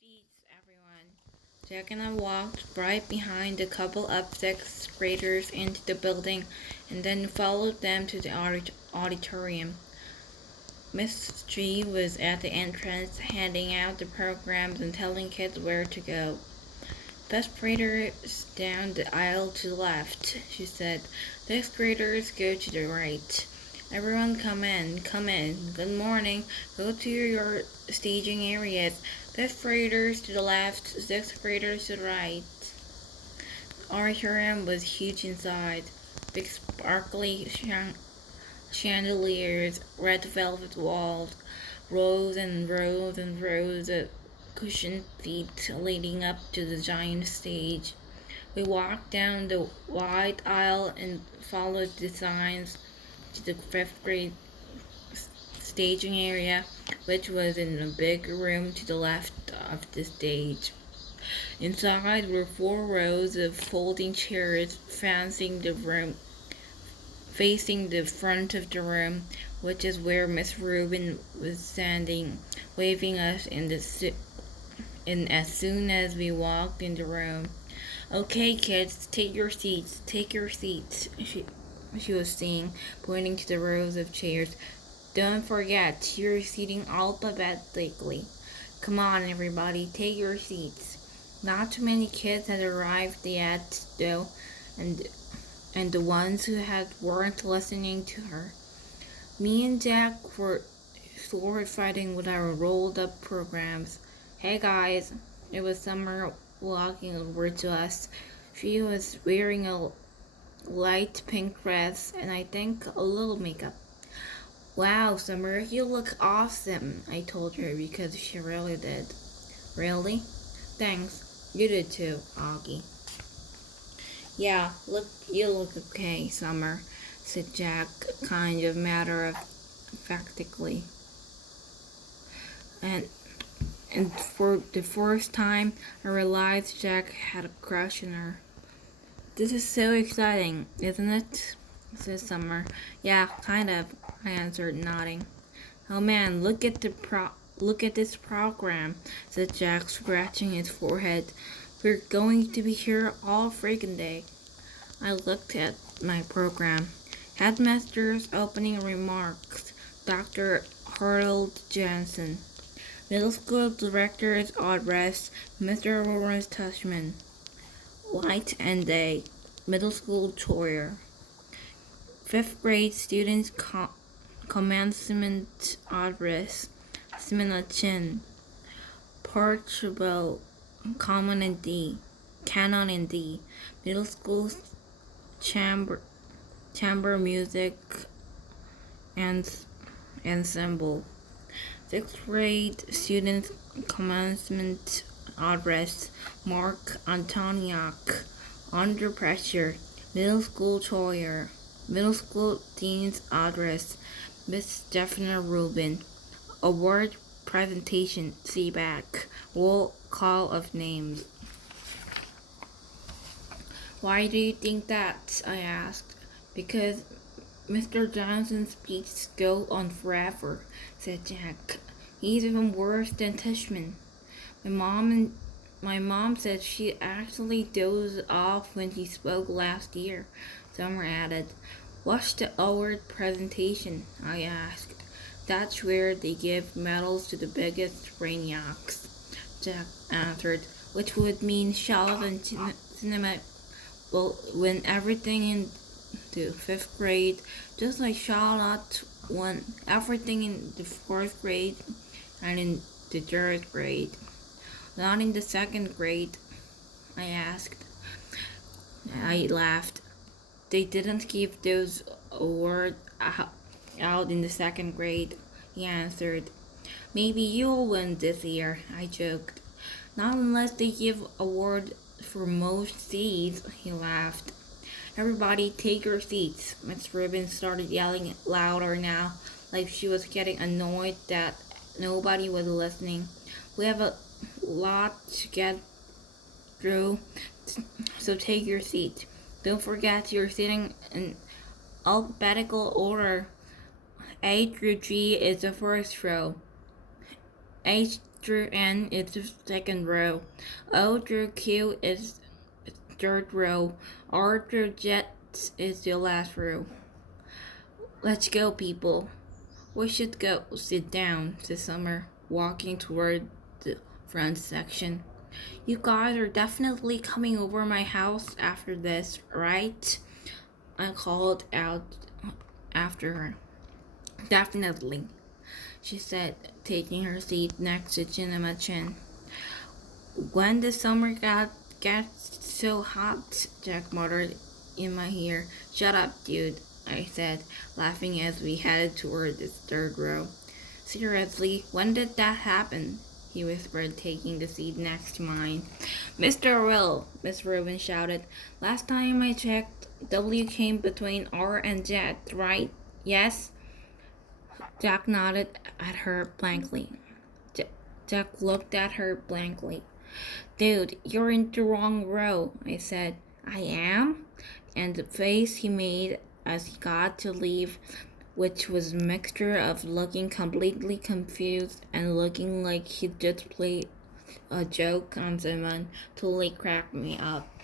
seats, everyone. Jack and I walked right behind a couple of sixth graders into the building and then followed them to the auditorium. Miss G was at the entrance handing out the programs and telling kids where to go. Fifth graders down the aisle to the left, she said. Sixth graders go to the right. Everyone come in, come in. Good morning. Go to your staging areas. Fifth graders to the left, sixth graders to the right. Our auditorium was huge inside. Big sparkly chandeliers, red velvet walls, rows and rows and rows of cushioned seats leading up to the giant stage. We walked down the wide aisle and followed the signs to the fifth grade staging area, which was in a big room to the left of the stage. Inside were 4 rows of folding chairs facing the front of the room, which is where Miss Rubin was standing, waving us in as soon as we walked in the room. Okay, kids, take your seats, she was saying, pointing to the rows of chairs. Don't forget, you're seating alphabetically. Come on, everybody, take your seats. Not too many kids had arrived yet, though, and the ones who weren't listening to her. Me and Jack were sword fighting with our rolled up programs. Hey guys, it was Summer walking over to us. She was wearing a light pink dress and I think a little makeup. Wow, Summer, you look awesome, I told her because she really did. Really? Thanks. You did too, Augie. Yeah, you look okay, Summer, said Jack, kind of matter-of-factly. And for the first time, I realized Jack had a crush on her. This is so exciting, isn't it? Said Summer. Yeah, kind of, I answered, nodding. Oh man, look at this program, said Jack, scratching his forehead. We're going to be here all freaking day. I looked at my program. Headmaster's opening remarks, Dr. Harold Johnson. Middle school director's address, Mr. Lawrence Tushman. Light and day, middle school tour. Fifth grade students commencement address, Simina Chin. Portable canon in D, middle school chamber music and ensemble. Sixth grade students commencement address, Mark Antoniak. Under pressure, middle school tour. Middle school dean's address, Miss Stephanie Rubin. Award presentation, feedback, roll call of names. Why do you think that? I asked. Because Mr. Johnson's speeches go on forever, said Jack. He's even worse than Tushman. My mom said she actually dozed off when he spoke last year, Summer added. What's the award presentation? I asked. That's where they give medals to the biggest brainiacs, Jack answered, which would mean Charlotte and Cinema will win everything in the fifth grade, just like Charlotte won everything in the fourth grade and in the third grade. Not in the second grade, I asked. I laughed. They didn't give those awards out in the second grade, he answered. Maybe you'll win this year, I joked. Not unless they give award for most C's, he laughed. Everybody take your seats. Miss Rubin started yelling louder now, like she was getting annoyed that nobody was listening. We have a lot to get through, so take your seat. Don't forget you're sitting in alphabetical order. A through G is the first row. H Drew N is the second row. O Drew Q is third row. R Drew Jets is the last row. Let's go, people. We should go sit down, said Summer, walking toward the front section. You guys are definitely coming over my house after this, right? I called out after her. Definitely, she said, taking her seat next to Cinema Chin. When the summer gets so hot, Jack muttered in my ear. Shut up, dude, I said, laughing as we headed toward the third row. Seriously, when did that happen? He whispered, taking the seat next to mine. Mr. Will, Miss Rubin shouted. Last time I checked, W came between R and Z, right? Yes? Jack nodded at her blankly. Jack looked at her blankly. Dude, you're in the wrong row, I said. I am? And the face he made as he got to leave, which was a mixture of looking completely confused and looking like he just played a joke on someone, totally cracked me up.